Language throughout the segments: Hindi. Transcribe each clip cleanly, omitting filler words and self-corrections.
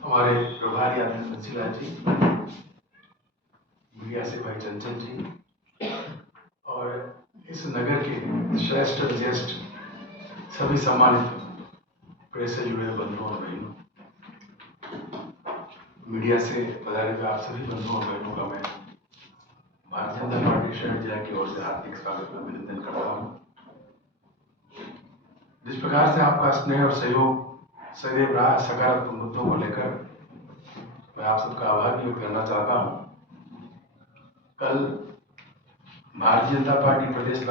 हमारे प्रभारी आनंद बंसीलाल जी, मीडिया से भाई चंचल जी और इस नगर के श्रेष्ठ ज्येष्ठ सभी सम्मानित प्रेस से जुड़े बंधुओं और बहनों, मीडिया से पधारे हुए आप सभी बंधुओं और बहनों का मैं भारतीय जनता पार्टी शहर जिला की ओर से हार्दिक स्वागत और अभिनंदन करता हूँ। जिस प्रकार से आपका स्नेह और सहयोग सदैव रहा सकारात्मक मुद्दों को लेकर, मैं आप सबका आभार व्यक्त करना चाहता हूँ। कल भारतीय जनता पार्टी प्रदेश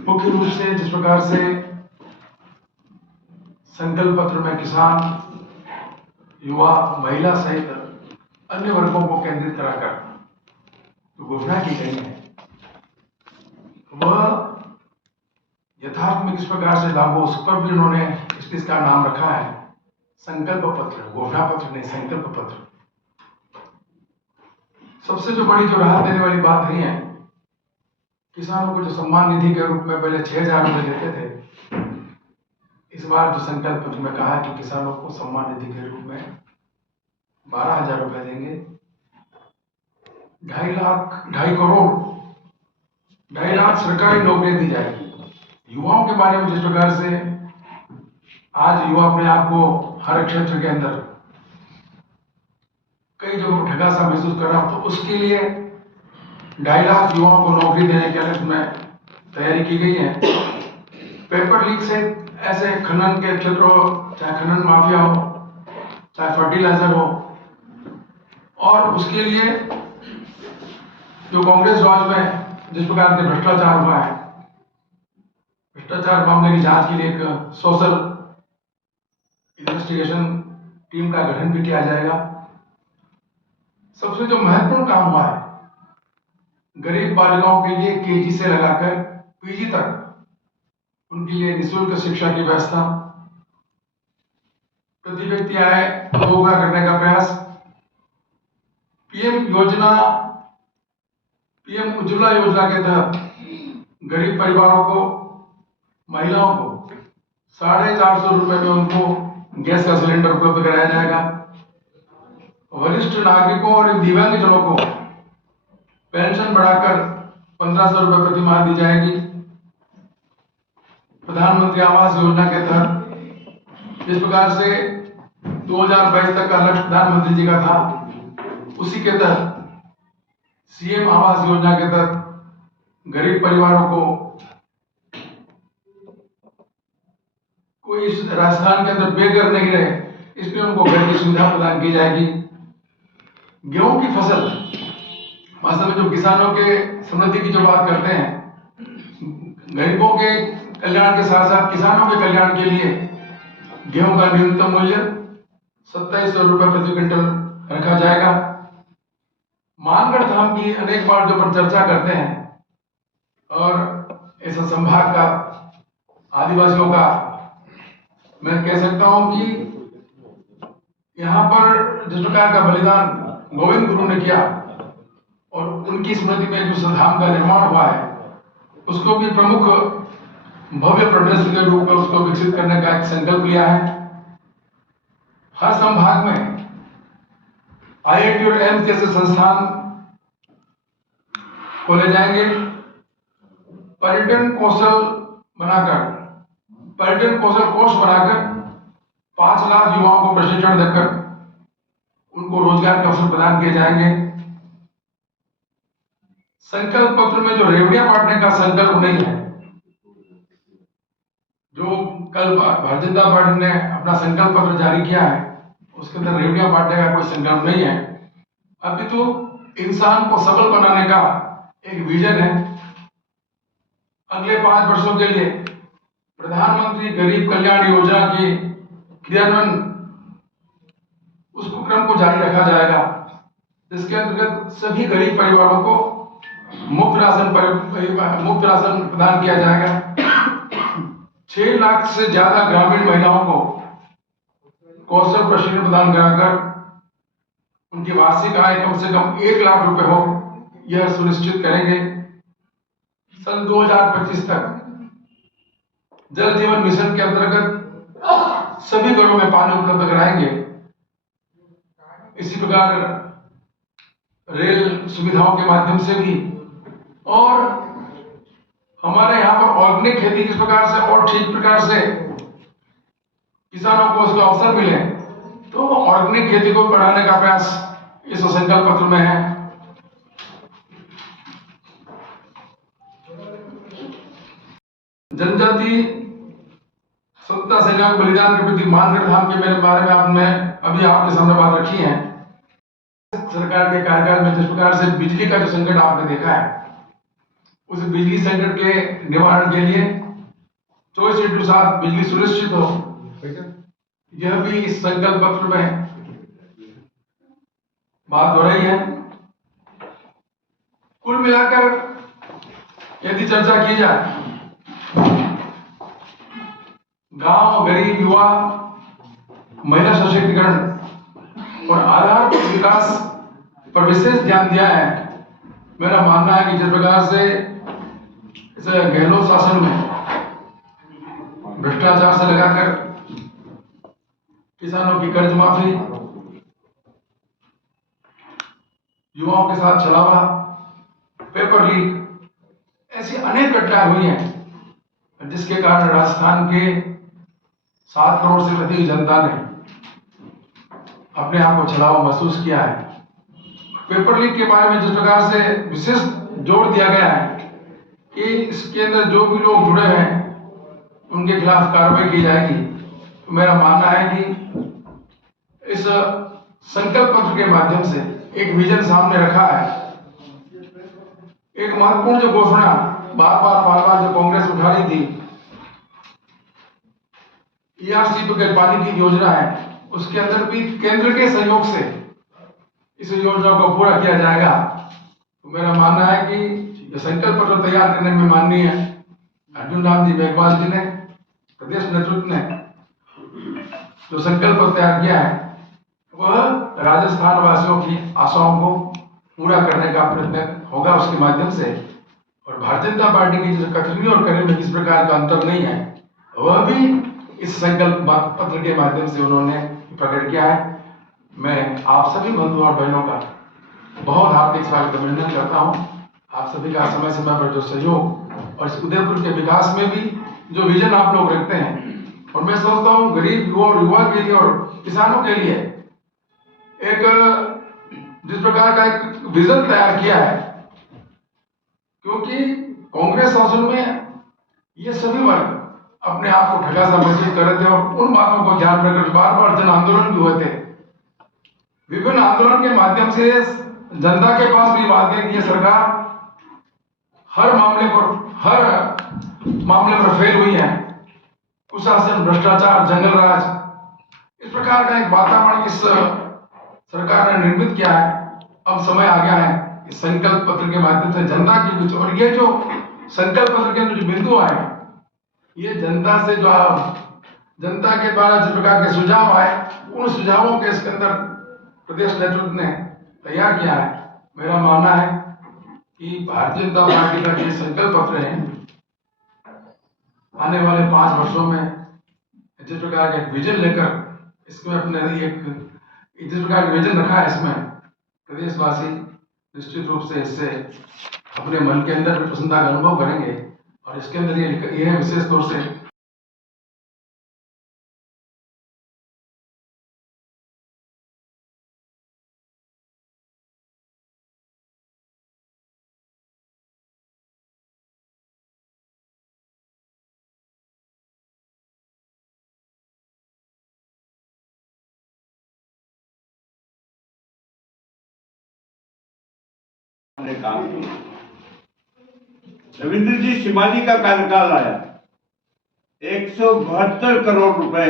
मुख्य रूप से जिस प्रकार से संकल्प पत्र में किसान, युवा, महिला सहित अन्य वर्गों को केंद्रित कराकर जो घोषणा की गई है वह यथार्थ में किस प्रकार से लागू, उस पर भी उन्होंने इसका नाम रखा है संकल्प पत्र, घोषणा पत्र नहीं, संकल्प पत्र। सबसे जो बड़ी जो राहत देने वाली बात नहीं है, किसानों को जो सम्मान निधि के रूप में पहले 6,000 रुपए देते थे, इस बार जो संकल्प पत्र में कहा है कि किसानों को सम्मान निधि के रूप में 12,000 रुपए देंगे। 2.5 करोड़ 2.5 लाख सरकारी नौकरी दी जाएगी। युवाओं के बारे में जिस प्रकार से आज युवा अपने आप को हर क्षेत्र के अंदर कई जगहों ठगा सा महसूस कर रहा, तो उसके लिए 2.5 लाख युवाओं को नौकरी देने के लिए उसमें तैयारी की गई है। पेपर लीक से ऐसे खनन के क्षेत्र हो, चाहे खनन माफिया हो, चाहे फर्टिलाइजर हो, और उसके लिए जो कांग्रेस राज में जिस प्रकार के भ्रष्टाचार हुआ है, भ्रष्टाचार मामले की जांच के लिए एक सोशल इन्वेस्टिगेशन टीम का गठन भी किया जाएगा। सबसे जो महत्वपूर्ण काम हुआ है, गरीब बालिकाओं के लिए केजी से लगाकर पीजी तक उनके लिए निःशुल्क शिक्षा की व्यवस्था, प्रति व्यक्ति आय दोगुना करने का प्रयास, पीएम उज्ज्वला योजना के तहत गरीब परिवारों को, महिलाओं को 450 रुपए में उनको गैस का सिलेंडर उपलब्ध कराया जाएगा। वरिष्ठ नागरिकों और दिव्यांगजनों को पेंशन बढ़ाकर 1,500 रुपए प्रति माह दी जाएगी। प्रधानमंत्री आवास योजना के तहत जिस प्रकार से 2022 तक का लक्ष्य प्रधानमंत्री जी का था, उसी के तहत सीएम आवास योजना के तहत गरीब परिवारों को कोई इस राजस्थान के अंदर बेघर नहीं रहे, इसलिए उनको घर की सुविधा प्रदान की जाएगी। गेहूं की फसल, वास्तव में जो किसानों के समृद्धि की जो बात करते हैं, गरीबों के कल्याण के साथ साथ किसानों के कल्याण के लिए गेहूं का न्यूनतम मूल्य 2700 रुपए प्रति क्विंटल रखा जाएगा। मानगढ़ धाम की अनेक बार जो पर चर्चा करते हैं, और ऐसा संभाग का आदिवासियों का मैं कह सकता हूं कि यहाँ पर जिस प्रकार का बलिदान गोविंद गुरु ने किया और उनकी स्मृति में जो धाम का निर्माण हुआ है, उसको भी प्रमुख भव्य प्रदर्शन के रूप में उसको विकसित करने का एक संकल्प लिया है। हर संभाग में आईआईटी और एम्स जैसे संस्थान खोले जाएंगे। पर्यटन कौशल कोष बनाकर 5 लाख युवाओं को प्रशिक्षण देकर उनको रोजगार के अवसर प्रदान किए जाएंगे। संकल्प पत्र में जो रेवड़ियां बांटने का संकल्प नहीं है, जो कल भारतीय जनता पार्टी ने अपना संकल्प पत्र जारी किया है, उसके अंदर रेवड़ियां बांटने का कोई संकल्प नहीं है। अभी तो इंसान को सबल बनाने का एक विजन है। अगले 5 वर्षों के लिए प्रधानमंत्री गरीब कल्याण योजना की क्रियान्वयन, उस क्रम को जारी रखा जाएगा, जिसके अंतर्गत सभी गरीब परिवारों को मुफ्त राशन प्रदान किया जाएगा। 6 लाख से ज्यादा ग्रामीण महिलाओं को कौशल प्रशिक्षण प्रदान कराकर उनकी वार्षिक आय कम से कम 1 लाख रुपए हो, यह सुनिश्चित करेंगे। सन 2025 तक जल जीवन मिशन के अंतर्गत सभी घरों में पानी उपलब्ध कराएंगे। इसी प्रकार रेल सुविधाओं के माध्यम से भी, और हमारे यहाँ पर ऑर्गेनिक खेती किस प्रकार से और ठीक प्रकार से किसानों को उसका अवसर मिले, तो ऑर्गेनिक खेती को बढ़ाने का प्रयास इस संकल्प पत्र में है। जनजाति स्वतंत्रता सेनानियों के बलिदान के प्रति मानगढ़ धाम के मेरे बारे में आपने अभी आपके सामने बात रखी है। सरकार के कार्यकाल में जिस प्रकार से बिजली का जो संकट आपने देखा है, उस बिजली संकट के निवारण के लिए 24/7 बिजली सुनिश्चित हो, यह भी इस संकल्प पत्र में बात हो रही है। कुल मिलाकर यदि चर्चा की जाए, गांव, गरीब, युवा, महिला सशक्तिकरण और आधारभूत विकास पर विशेष ध्यान दिया है। मेरा मानना है कि जिस प्रकार से इस गहलोत शासन में भ्रष्टाचार से लगाकर किसानों की कर्ज माफी, युवाओं के साथ छलावा, पेपर लीक, ऐसी अनेक घटनाएं हुई हैं, जिसके कारण राजस्थान के 7 करोड़ से अधिक जनता ने अपने आप को छलावा महसूस किया है। पेपर लीक के बारे में जिस प्रकार से विशेष जोर दिया गया है कि इसके अंदर जो भी लोग जुड़े हैं उनके खिलाफ कार्रवाई की जाएगी, तो मेरा मानना है कि इस संकल्प पत्र के माध्यम से एक विजन सामने रखा है। एक महत्वपूर्ण जो घोषणा बार बार जो कांग्रेस उठा रही थी, ERC के पानी की योजना है, उसके अंदर भी केंद्र के सहयोग से इस योजना को पूरा किया जाएगा। तो मेरा मानना है कि संकल्प पत्र तैयार करने में माननीय अर्जुन राम जी मेघवाल जी ने, प्रदेश नेतृत्व ने जो संकल्प पत्र तैयार किया है, वह राजस्थान वासियों की आशाओं को पूरा करने का प्रयत्न होगा उसके माध्यम से। और भारतीय जनता पार्टी की जो कथनी और करने में किस प्रकार का अंतर नहीं है, वह भी इस संकल्प पत्र के माध्यम से उन्होंने प्रकट किया है। मैं आप सभी बंधु और बहनों का बहुत हार्दिक स्वागत अभिनंदन करता हूं। आप सभी का समय समय पर जो सहयोग और इस उदयपुर के विकास में भी जो विजन आप लोग रखते हैं, और मैं सोचता हूं गरीब युवा के लिए और किसानों के लिए एक जिस प्रकार का एक विजन तैयार किया है, क्योंकि कांग्रेस शासन में ये सभी वर्ग अपने आप को ठगा सा महसूस कर रहे थे और उन बातों को ध्यान में रखकर बार बार जन आंदोलन भी हुए थे। विभिन्न आंदोलन के माध्यम से जनता के पास भी बात है कि ये सरकार हर मामले पर फेल हुई है। कुशासन, भ्रष्टाचार, जंगल राज, इस प्रकार का एक वातावरण इस सरकार ने निर्मित किया है। अब समय आ गया है इस संकल्प पत्र के माध्यम से जनता के बीच, और ये जो संकल्प पत्र के जो बिंदु आए, ये जनता से जो जनता के द्वारा जिस प्रकार के सुझाव आए, उन सुझावों के इसके अंदर प्रदेश नेतृत्व ने तैयार किया है। मेरा मानना है कि भारतीय जनता पार्टी का जो संकल्प पत्र है, आने वाले 5 वर्षों में जिस प्रकार का विजन लेकर इसमें अपने जिस प्रकार का विजन रखा है, इसमें प्रदेशवासी निश्चित रूप से इससे अपने मन के अंदर प्रसन्नता का अनुभव करेंगे। और इसके अंदर ये विशेष तौर से काम किया। रविंद्र जी शिमाली का कार्यकाल आया, 172 करोड़ रुपए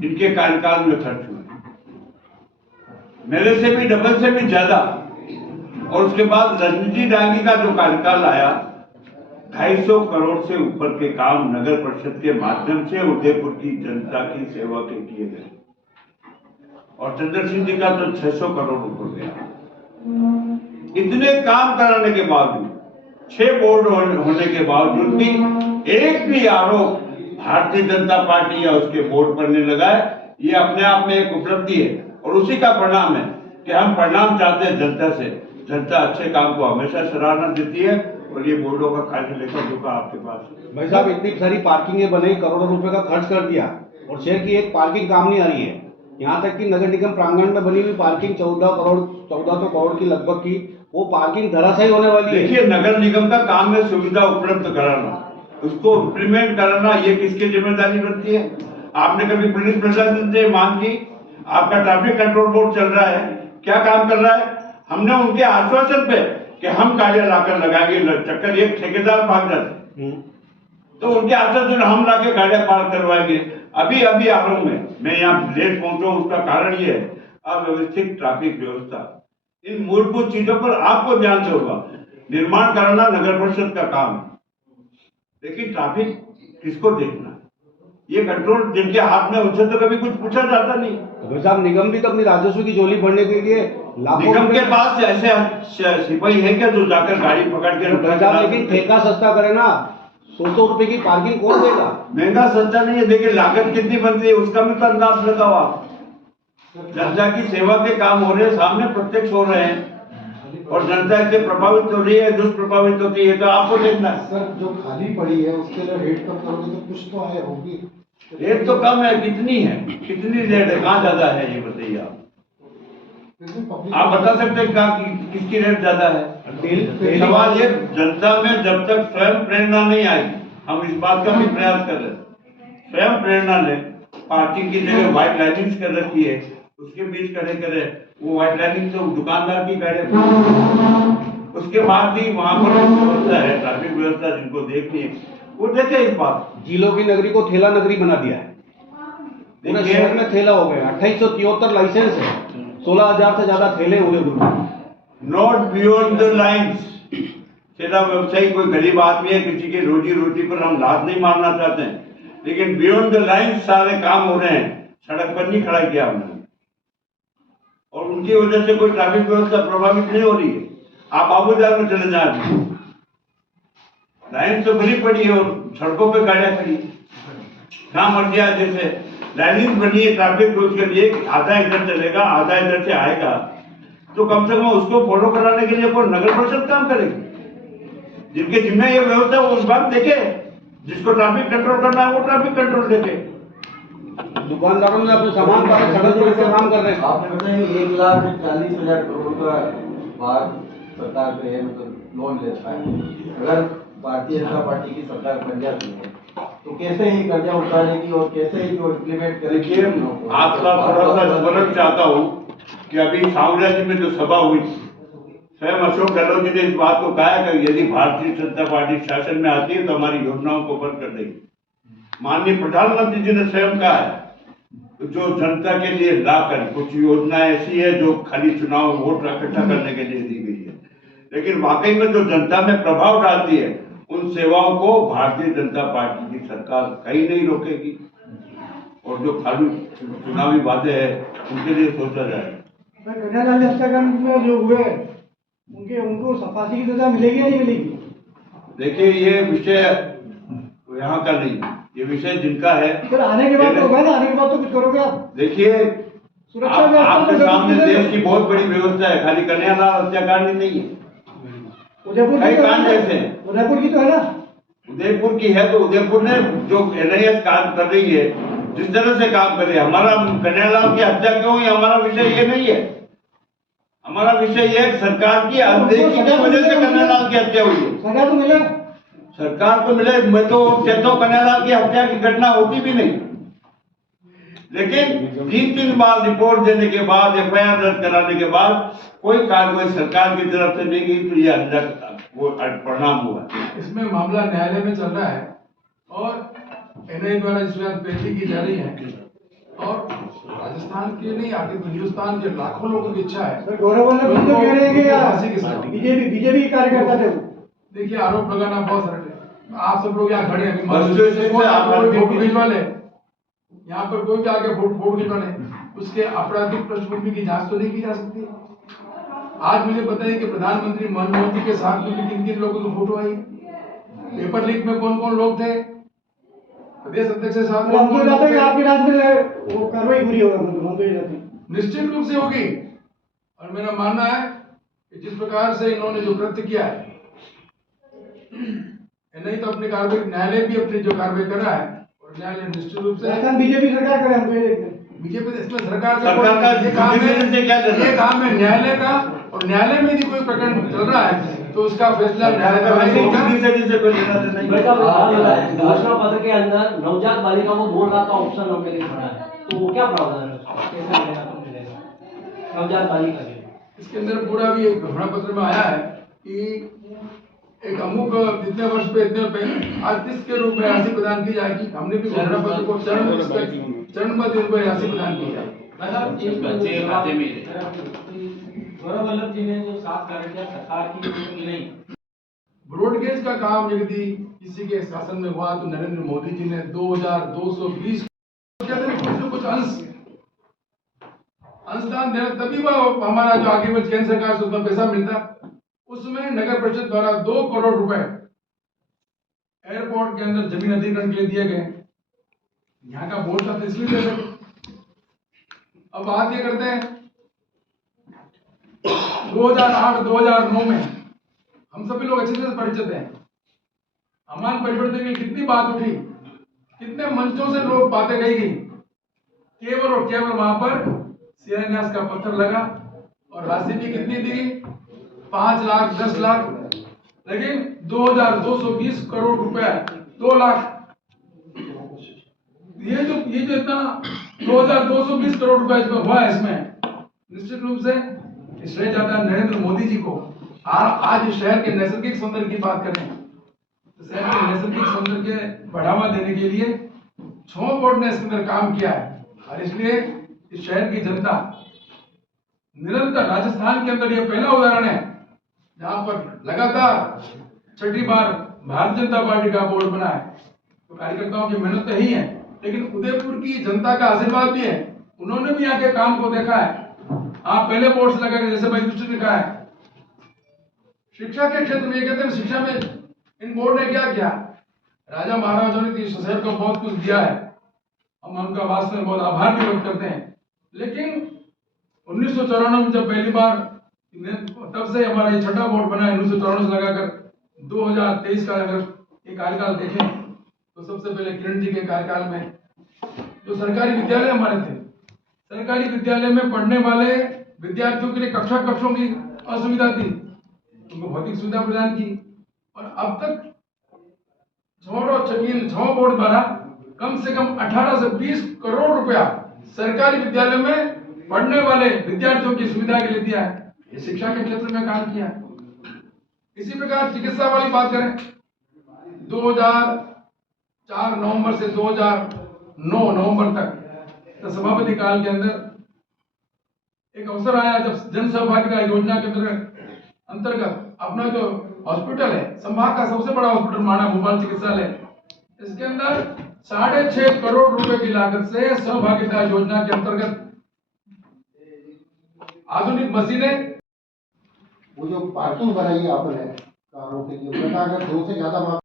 इनके कार्यकाल में खर्च हुए, मेरे से भी डबल से भी ज्यादा। और उसके बाद रणजीत डांगी का जो कार्यकाल आया, 250 करोड़ से ऊपर के काम नगर परिषद के माध्यम से उदयपुर की जनता की सेवा के किए गए। और चंद्र सिंह जी का तो 600 करोड़ ऊपर गया। इतने काम कराने के बावजूद, 6 बोर्ड होने के बावजूद भी एक भी आरोप भारतीय जनता पार्टी या उसके बोर्ड पढ़ने लगा है, ये अपने आप में एक उपलब्धि है और उसी का परिणाम है कि हम परिणाम चाहते हैं जनता से। जनता अच्छे काम को हमेशा सराहना देती है और ये बोर्डों का खाली लेखा जोखा आपके पास है। भाई साहब, इतनी सारी पार्किंगें बनाई, करोड़ों रुपए का खर्च कर दिया और शहर की एक पार्किंग काम नहीं आ रही है। यहाँ तक कि नगर निगम प्रांगण में बनी हुई पार्किंग 14 करोड़ की लगभग की, वो पार्किंग धराशायी होने वाली है। देखिए, नगर निगम का काम है सुविधा उपलब्ध कराना, उसको इम्प्लीमेंट कराना, ये किसकी जिम्मेदारी बनती है? आपने कभी पुलिस प्रशासन से मांग की? आपका ट्रैफिक कंट्रोल बोर्ड चल रहा है, क्या काम कर रहा है? हमने उनके आश्वासन पे कि हम गाड़ियां लाकर लगाएंगे, चक्कर एक ठेकेदार भाग जाते तो उनके आश्वासन हम लाके गाड़ियां पार्क करवाएंगे। अभी आ रहा हूं मैं यहाँ लेट पहुंचा, उसका कारण ये है अव्यवस्थित ट्रैफिक व्यवस्था। इन मूलभूत चीजों पर आपको ध्यान से होगा, निर्माण कराना नगर परिषद का काम है, लेकिन ट्रैफिक किसको देखना? ये कंट्रोल जिनके हाथ में, उनसे तो कभी कुछ पूछा जाता नहीं। भाई साहब, निगम भी तो अपनी राजस्व की झोली भरने के लिए निगम के पास ऐसे सिपाही है क्या जो जाकर गाड़ी पकड़ के? लेकिन ठेका सस्ता करे ना, 100 रुपए की पार्किंग कौन देगा? महंगा सस्ता नहीं है, देखिए लागत कितनी बनती है उसका भी तो अंदाज लगाओ आप। जनता की सेवा के काम हो रहे हैं, सामने प्रत्यक्ष हो रहे हैं और जनता इससे प्रभावित हो रही है, दुष्प्रभावित होती है, तो आपको देखना है। सर, जो खाली पड़ी है उसके लिए रेट कम करोगे तो कुछ तो आय होगी। रेट तो कम है, कितनी है, कितनी रेट है, कहाँ ज्यादा है ये बताइए आप बता सकते हैं कहाँ किसकी रेट ज्यादा है? सवाल ये, जनता में जब तक स्वयं प्रेरणा नहीं आएगी, हम इस बात का भी प्रयास कर रहे हैं, स्वयं प्रेरणा ले, पार्किंग की जगह व्हाइट लाइनिंग कर रखी है, उसके बीच खड़े करे, वो व्हाइट लाइनिंग तो दुकानदार की गाड़ी, उसके बाद भी वहां पर व्यवस्था है, ट्रैफिक व्यवस्था जिनको देखनी है वो देखे। इस बात जिलों की नगरी को ठेला नगरी बना दिया है, पूरे शहर में ठेला हो गया। 2873 लाइसेंस है, 16,000 से ज्यादा ठेले हुए। Not beyond the lines. ठेला व्यवसायी कोई गरीब आदमी है, किसी की रोजी रोटी पर हम लात नहीं मारना चाहते हैं, लेकिन बियॉन्ड द लाइन्स सारे काम हो रहे हैं, सड़क पर नहीं खड़ा किया हमने और उनकी वजह से कोई ट्रैफिक व्यवस्था प्रभावित नहीं हो रही है। आप बाबूजार में चले जाए, लाइन तो भरी पड़ी है और सड़कों पे गाड़ियां खड़ी, कहाँ मर गया, जैसे लाइनिंग बनी है ट्रैफिक रूल्स के लिए, आधा इधर चलेगा आधा इधर से आएगा, तो कम से कम उसको फॉलो कराने के लिए कोई नगर परिषद काम करेगी। जिनके जिम्मे ये व्यवस्था वो उस बात देखे, जिसको ट्रैफिक कंट्रोल करना है वो ट्रैफिक कंट्रोल देखे। दुकानदारों ने अपने सामान पर सड़क पर लेकर काम कर रहे हैं। आपने बताया 1,40,000 करोड़ का भारत सरकार पे है, मतलब लोन लेता है। अगर भारतीय जनता पार्टी की सरकार बन जाती है तो कैसे ही कर्जा उतारेगी और कैसे ही जो इम्प्लीमेंट करेगी? देखिए, आपका थोड़ा सा स्मरण चाहता हूँ कि अभी सावराजी में जो सभा हुई, स्वयं अशोक गहलोत जी ने इस बात को कहा कि यदि भारतीय जनता पार्टी शासन में आती है तो हमारी योजनाओं को बंद कर देगी। माननीय प्रधानमंत्री जी ने स्वयं कहा है जो जनता के लिए लाकर कुछ योजनाएं ऐसी है जो खाली चुनाव वोट इकट्ठा करने के लिए दी गई है, लेकिन वाकई में जो जनता में प्रभाव डालती है उन सेवाओं को भारतीय जनता पार्टी की सरकार कहीं नहीं रोकेगी और जो खाली चुनावी वादे हैं उनके लिए सोचा जाए। कन्हैयालाल हत्याकांड में जो हुए उनको फांसी की सजा मिलेगी या नहीं मिलेगी? देखिए, ये विषय यहाँ का नहीं, ये विषय जिनका है। फिर आने के बाद होगा ना, आने के बाद तो कुछ करोगे आप? देखिए, सुरक्षा आपके सामने देश की बहुत बड़ी व्यवस्था है, खाली कन्हैयालाल हत्याकांड ही नहीं है, उदयपुर कई कांड ऐसे हैं। उदयपुर की तो है ना, उदयपुर की है तो उदयपुर ने जो NIS काम कर रही है, जिस तरह से काम करे, हमारा कन्हैयालाल की हत्या क्यों हुई, हमारा विषय ये नहीं है। हमारा विषय ये है सरकार की अनदेखी की वजह से कन्हैयालाल की हत्या हुई है। सजा तो मिले, सरकार को मिले, मैं तो कहता हूँ कन्हैयालाल की हत्या की घटना होती भी नहीं, लेकिन 3 बार रिपोर्ट देने के बाद, FIR दर्ज कराने के बाद कोई कार्रवाई सरकार की तरफ से नहीं गई, तो ये हत्या वो परिणाम हुआ। इसमें मामला न्यायालय में चल रहा है और NIA द्वारा जिस पर पेशी की जा रही है और राजस्थान के नहीं आगे हिंदुस्तान के लाखों लोगों की इच्छा है। गौरव वल्लभ जी तो कह रहे हैं कि फांसी के साथ बीजेपी कार्यकर्ता थे वो। देखिए, आरोप लगाना बहुत सरल है। आप सब लोग यहाँ खड़े हैं, वस्तुस्थिति फोटो खिंचवा ले, यहाँ पर कोई भी आके फोटो खिंचवा ले, उसके आपराधिक पृष्ठभूमि की जांच तो नहीं की जा सकती। आज मुझे बताइए कि प्रधानमंत्री मनमोहन जी के साथ में किन किन लोगों की फोटो आई, पेपर लीक में कौन कौन लोग थे, प्रदेश अध्यक्ष के साथ हम तो चाहते हैं कि आपके राज में वो कार्रवाई पूरी होगा, मतलब हम तो ये चाहते हैं। निश्चित रूप से होगी। और मेरा मानना है कि जिस प्रकार से इन्होंने जो कृत्य किया है, नहीं तो अपनी कार्रवाई, न्यायालय भी अपनी जो कार्रवाई कर रहा है, और न्यायालय निश्चित रूप से राजस्थान बीजेपी सरकार करे, हम तो ये देखते हैं। बीजेपी इसमें सरकार का ये काम जुडिशरी से क्या लेना? है, ये काम है न्यायालय का, और न्यायालय में यदि कोई प्रकरण चल रहा है तो उसका फैसला न्यायालय का नहीं होगा। जुडिशरी से कोई लेना देना नहीं। बेटा विवाद हो रहा है, घोषणा पत्र के अंदर नवजात बालिका को 2 लाख का ऑप्शन हमने लिए पड़ा है, तो वो क्या प्रावधान है उसका, कैसे मिलेगा, कब मिलेगा नवजात बालिका के? इसके अंदर पूरा भी एक घोषणा पत्र में आया है कि एक अमुक जितने वर्ष पे इतने पे आर्टिस्ट के रूप में राशि प्रदान की जाएगी। हमने भी घोषणा पत्र को चरणबद्ध रूप में राशि प्रदान की जाएगी। बच्चे खाते में गौरव वल्लभ जी ने जो 7 गारंटियां सरकार की नहीं, ब्रॉडगेज का काम यदि किसी के शासन में हुआ तो नरेंद्र मोदी जी ने 2220 कुछ अंशदान देना, तभी वह हमारा जो आगे में केंद्र सरकार से उसमें पैसा मिलता, उसमें नगर परिषद द्वारा 2 करोड़ रुपए एयरपोर्ट के अंदर जमीन अधिग्रहण के लिए दिए गए। यहाँ का बोर्ड था तो इसलिए दे सके। अब बात ये करते हैं 2008-2009 में हम सभी लोग अच्छे से परिचित हैं। अमान परिवर्तन की कितनी बात उठी, कितने मंचों से लोग बातें कही गई, केवल और केवल वहां पर शिलान्यास का पत्थर लगा और राशि भी कितनी दी, 5 लाख 10 लाख, लेकिन 2220 करोड़ रुपए 2 लाख, ये जो इतना 2220 करोड़ रुपए इसमें हुआ है, इसमें निश्चित रूप से श्रेय जाता है नरेंद्र मोदी जी को। आज इस शहर के नैसर्गिक सौंदर्य की बात करें तो शहर के नैसर्गिक सौंदर्य के बढ़ावा देने के लिए 6 बोर्ड ने इसके अंदर काम किया है, और इसलिए इस शहर की जनता निरंतर, राजस्थान के अंदर यह पहला उदाहरण है जहां पर लगातार 6ठी बार भारतीय जनता पार्टी का बोर्ड बना है। तो कार्यकर्ताओं की मेहनत तो ही है, लेकिन उदयपुर की जनता का आशीर्वाद भी है। उन्होंने भी यहाँ के काम को देखा है। आप पहले बोर्ड से लगा, जैसे भाई दूसरे ने कहा है, शिक्षा के क्षेत्र में ये कहते हैं शिक्षा में इन बोर्ड ने क्या किया, राजा महाराजाओं ने इस शहर को बहुत कुछ दिया है, हम उनका वास्तव में बहुत आभार भी व्यक्त करते हैं। लेकिन 1994 में जब पहली बार, तब से हमारा ये 6ठा बोर्ड बना है, 1994 से लगाकर 2023 का अगर ये कार्यकाल देखें तो सबसे पहले किरण जी के कार्यकाल में जो सरकारी विद्यालय हमारे थे, सरकारी विद्यालय में पढ़ने वाले विद्यार्थियों के लिए कक्षों की असुविधा थी, उनको भौतिक सुविधा प्रदान की। और अब तक 6 बोर्ड द्वारा कम से कम 18 से 20 करोड़ रुपया सरकारी विद्यालय में पढ़ने वाले विद्यार्थियों की सुविधा के लिए दिया है। ये शिक्षा के क्षेत्र में काम किया है। इसी प्रकार चिकित्सा वाली बात करें, 2004 नवंबर से 2009 नवंबर तक तो सभापति काल के अंदर एक अवसर आया जब जन सहभागिता योजना के अंतर्गत अपना जो हॉस्पिटल है, संभाग का सबसे बड़ा हॉस्पिटल माना भोपाल चिकित्सालय, इसके अंदर 6.5 करोड़ रुपए की लागत से सहभागिता योजना के अंतर्गत आधुनिक मशीनें, वो जो पार्किंग बनाई है आपने कारों के लिए, अगर 2 से ज्यादा